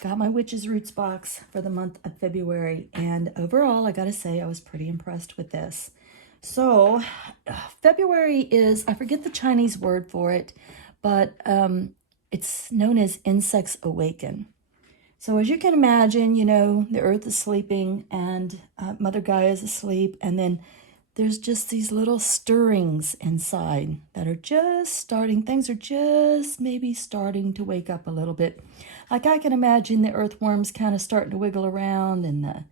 got my Witch's Roots box for the month of February, and overall, I gotta say, I was pretty impressed with this. So, February is, I forget the Chinese word for it, but it's known as Insects Awaken. So as you can imagine, you know, the earth is sleeping and Mother Gaia is asleep, and then there's just these little stirrings inside that are just starting, things are just maybe starting to wake up a little bit. Like I can imagine the earthworms kind of starting to wiggle around, and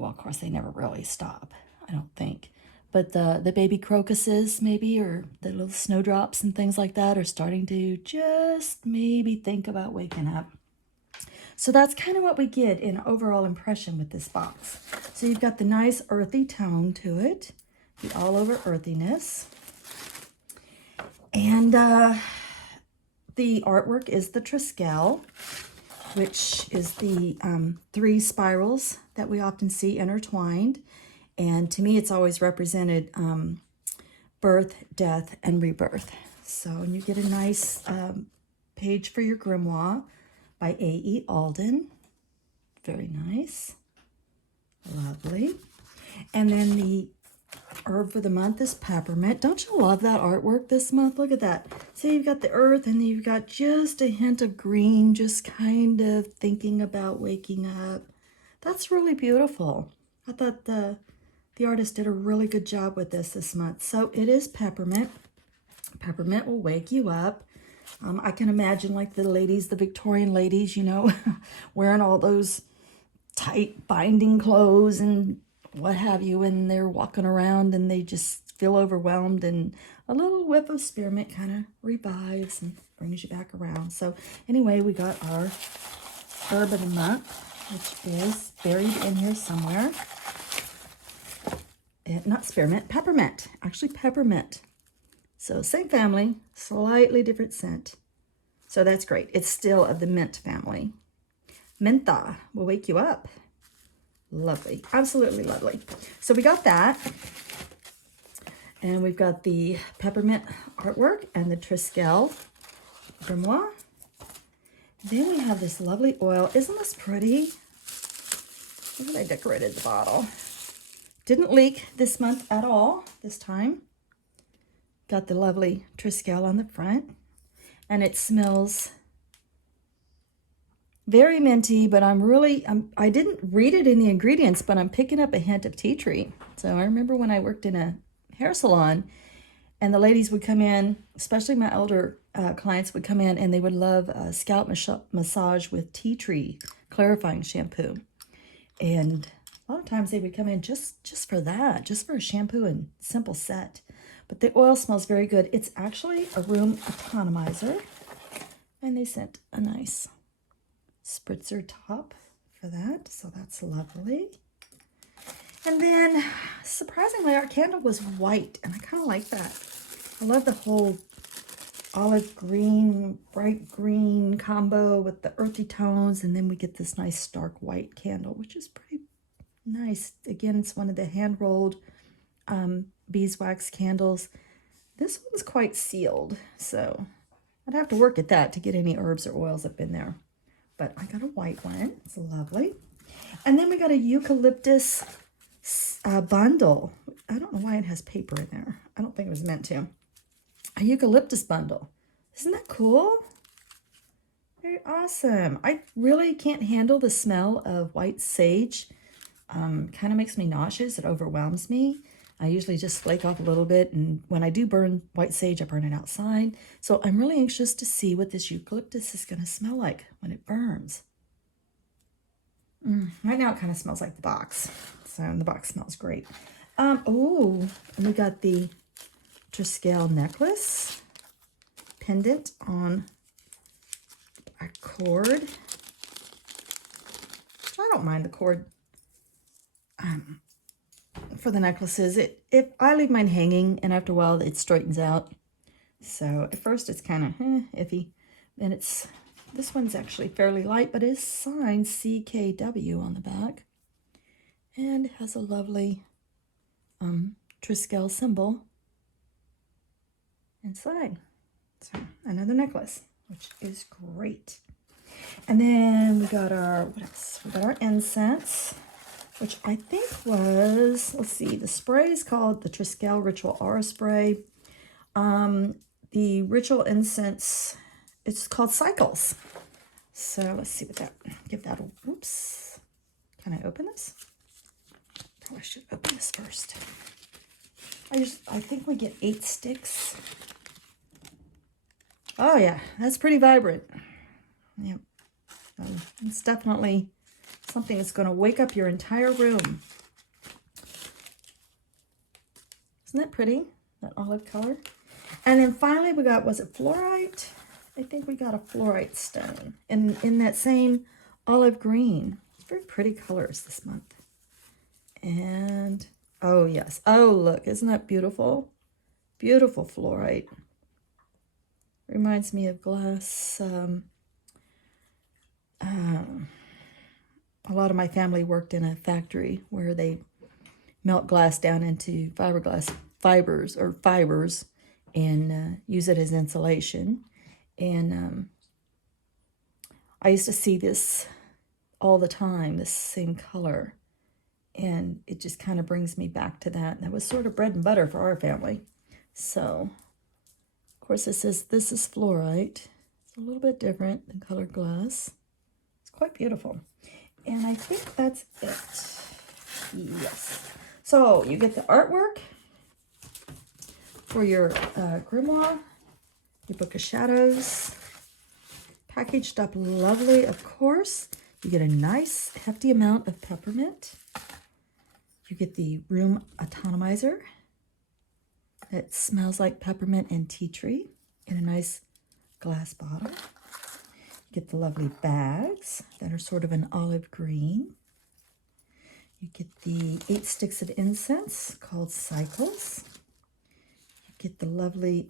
well, of course they never really stop, I don't think. But the baby crocuses maybe, or the little snowdrops and things like that are starting to just maybe think about waking up. So that's kind of what we get in overall impression with this box. So you've got the nice earthy tone to it, the all over earthiness. And the artwork is the Triskel, which is the 3 spirals that we often see intertwined. And to me, it's always represented birth, death, and rebirth. So, and you get a nice page for your grimoire by A.E. Alden. Very nice. Lovely. And then the herb for the month is peppermint. Don't you love that artwork this month? Look at that. See, you've got the earth, and then you've got just a hint of green, just kind of thinking about waking up. That's really beautiful. I thought the artist did a really good job with this month. So it is peppermint. Peppermint will wake you up. I can imagine like the ladies, the Victorian ladies, you know, wearing all those tight binding clothes and what have you, and they're walking around and they just feel overwhelmed, and a little whiff of spearmint kind of revives and brings you back around. So anyway, we got our herb of the month, which is buried in here somewhere. Not spearmint, peppermint, actually peppermint. So same family, slightly different scent. So that's great. It's still of the mint family. Mentha will wake you up. Lovely, absolutely lovely. So we got that. And we've got the peppermint artwork and the Triskel grimoire. Then we have this lovely oil. Isn't this pretty? Look at I decorated the bottle. Didn't leak this month at all this time. Got the lovely Triskel on the front, and it smells very minty, but I didn't read it in the ingredients, but I'm picking up a hint of tea tree. So I remember when I worked in a hair salon, and the ladies would come in, especially my elder clients would come in, and they would love a scalp massage with tea tree clarifying shampoo. And a lot of times they would come in just for that, just for a shampoo and simple set. But the oil smells very good. It's actually a room economizer. And they sent a nice spritzer top for that. So that's lovely. And then, surprisingly, our candle was white. And I kind of like that. I love the whole olive green, bright green combo with the earthy tones. And then we get this nice stark white candle, which is pretty nice. Again, it's one of the hand-rolled beeswax candles. This one's quite sealed, so I'd have to work at that to get any herbs or oils up in there. But I got a white one. It's lovely. And then we got a eucalyptus bundle. I don't know why it has paper in there. I don't think it was meant to. A eucalyptus bundle. Isn't that cool? Very awesome. I really can't handle the smell of white sage. Kind of makes me nauseous. It overwhelms me. I usually just flake off a little bit, and when I do burn white sage, I burn it outside. So I'm really anxious to see what this eucalyptus is going to smell like when it burns. Right now it kind of smells like the box. So the box smells great. Oh, and we got the Triskel necklace pendant on a cord. I don't mind the cord. For the necklaces, if I leave mine hanging, and after a while it straightens out. So at first it's kind of iffy. Then this one's actually fairly light, but it's signed CKW on the back, and it has a lovely Triskel symbol inside. So another necklace, which is great. And then we got our, what else? We got our incense, which I think was, let's see, the spray is called the Triskel Ritual Aura Spray. The ritual incense, it's called Cycles. So let's see what that, give that a, oops. Can I open this? Probably should open this first. I think we get 8 sticks. Oh yeah, that's pretty vibrant. Yep. It's definitely something that's going to wake up your entire room. Isn't that pretty? That olive color. And then finally we got, was it fluorite? I think we got a fluorite stone in that same olive green. Very pretty colors this month. And, oh yes. Oh, look, isn't that beautiful? Beautiful fluorite. Reminds me of glass. A lot of my family worked in a factory where they melt glass down into fiberglass fibers and use it as insulation. And I used to see this all the time, this same color. And it just kind of brings me back to that. That was sort of bread and butter for our family. So, of course, this is fluorite. It's a little bit different than colored glass. It's quite beautiful. And I think that's it. Yes. So you get the artwork for your grimoire, your book of shadows, packaged up lovely, of course. You get a nice hefty amount of peppermint. You get the room atomizer that smells like peppermint and tea tree in a nice glass bottle. You get the lovely bags that are sort of an olive green. You get the 8 sticks of incense called Cycles. You get the lovely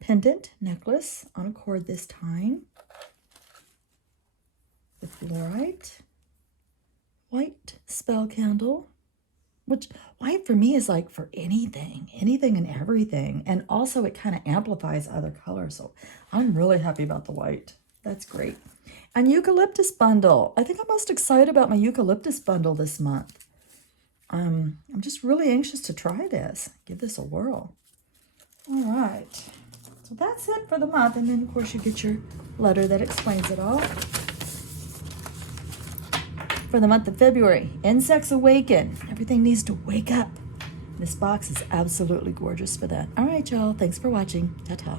pendant necklace on a cord this time. The fluorite. White spell candle, which white for me is like for anything and everything. And also it kind of amplifies other colors. So I'm really happy about the white. That's great. And eucalyptus bundle. I think I'm most excited about my eucalyptus bundle this month. I'm just really anxious to try this. Give this a whirl. All right. So that's it for the month. And then of course you get your letter that explains it all. For the month of February, insects awaken. Everything needs to wake up. This box is absolutely gorgeous for that. All right, y'all. Thanks for watching. Ta-ta.